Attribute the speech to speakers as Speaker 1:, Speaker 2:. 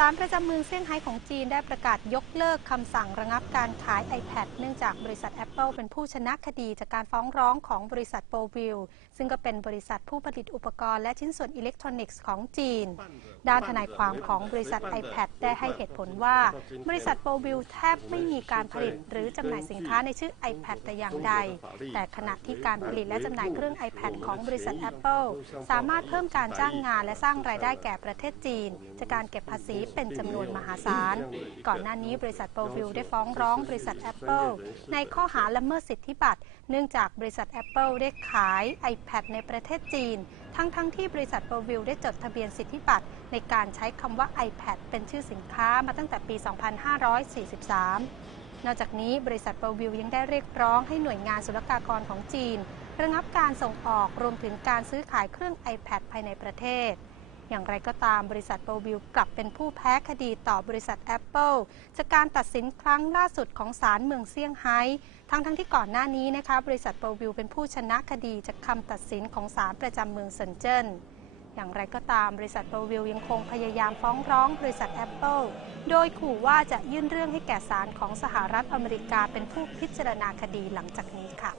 Speaker 1: ศาลประจำเมืองเซี่ยงไฮ้ของจีนได้ประกาศยกเลิกคำสั่งระงับการขาย iPad เนื่องจากบริษัท Apple เป็นผู้ชนะคดีจากการฟ้องร้องของบริษัทโปรวิลซึ่งก็เป็นบริษัทผู้ผลิตอุปกรณ์และชิ้นส่วนอิเล็กทรอนิกส์ของจีน ด้านทนายความของบริษัท iPad ได้ให้เหตุผลว่า บริษัทโปรวิลแทบไม่มีการผลิตหรือจำหน่ายสินค้าในชื่อ iPad แต่อย่างใด แต่ขณะที่การผลิตและจำหน่ายเครื่อง iPad ของบริษัท Apple สามารถเพิ่มการจ้างงานและสร้างรายได้แก่ประเทศจีน จากการเก็บภาษีเป็นจำนวนมหาศาล ก่อนหน้านี้บริษัทโปรวิลได้ฟ้องร้องบริษัท Apple ในข้อหาละเมิดสิทธิบัตร เนื่องจากบริษัท Apple ได้ขาย iPad ในประเทศจีน ทั้งๆทที่บริษัทโปรวิลได้จดทะเบียนสิทธิบัตร ในการใช้คำว่า iPad เป็นชื่อสินค้ามาตั้งแต่ปี 2543นอกจากนี้บริษัทโปรวิลยังได้เรียกร้องให้หน่วยงานศุลกากรของจีน ระงับการส่งออกรวมถึงการซื้อขายเครื่อง iPad ภายในประเทศ อย่างไรก็ตามบริษัทโปรวิลกลับเป็นผู้แพ้คดีต่อบริษัท Apple จากการตัดสินครั้งล่าสุดของศาลเมืองเซี่ยงไฮ้ทั้งทั้งที่ก่อนหน้านี้นะคะบริษัทโปรวิลเป็นผู้ชนะคดีจากคำตัดสินของศาลประจำเมืองเซินเจิ้นอย่างไรก็ตามบริษัทโปรวิลยังคงพยายามฟ้องร้องบริษัท Apple โดยขู่ว่าจะยื่นเรื่องให้แก่ศาลของสหรัฐอเมริกาเป็นผู้พิจารณาคดีหลังจากนี้ค่ะ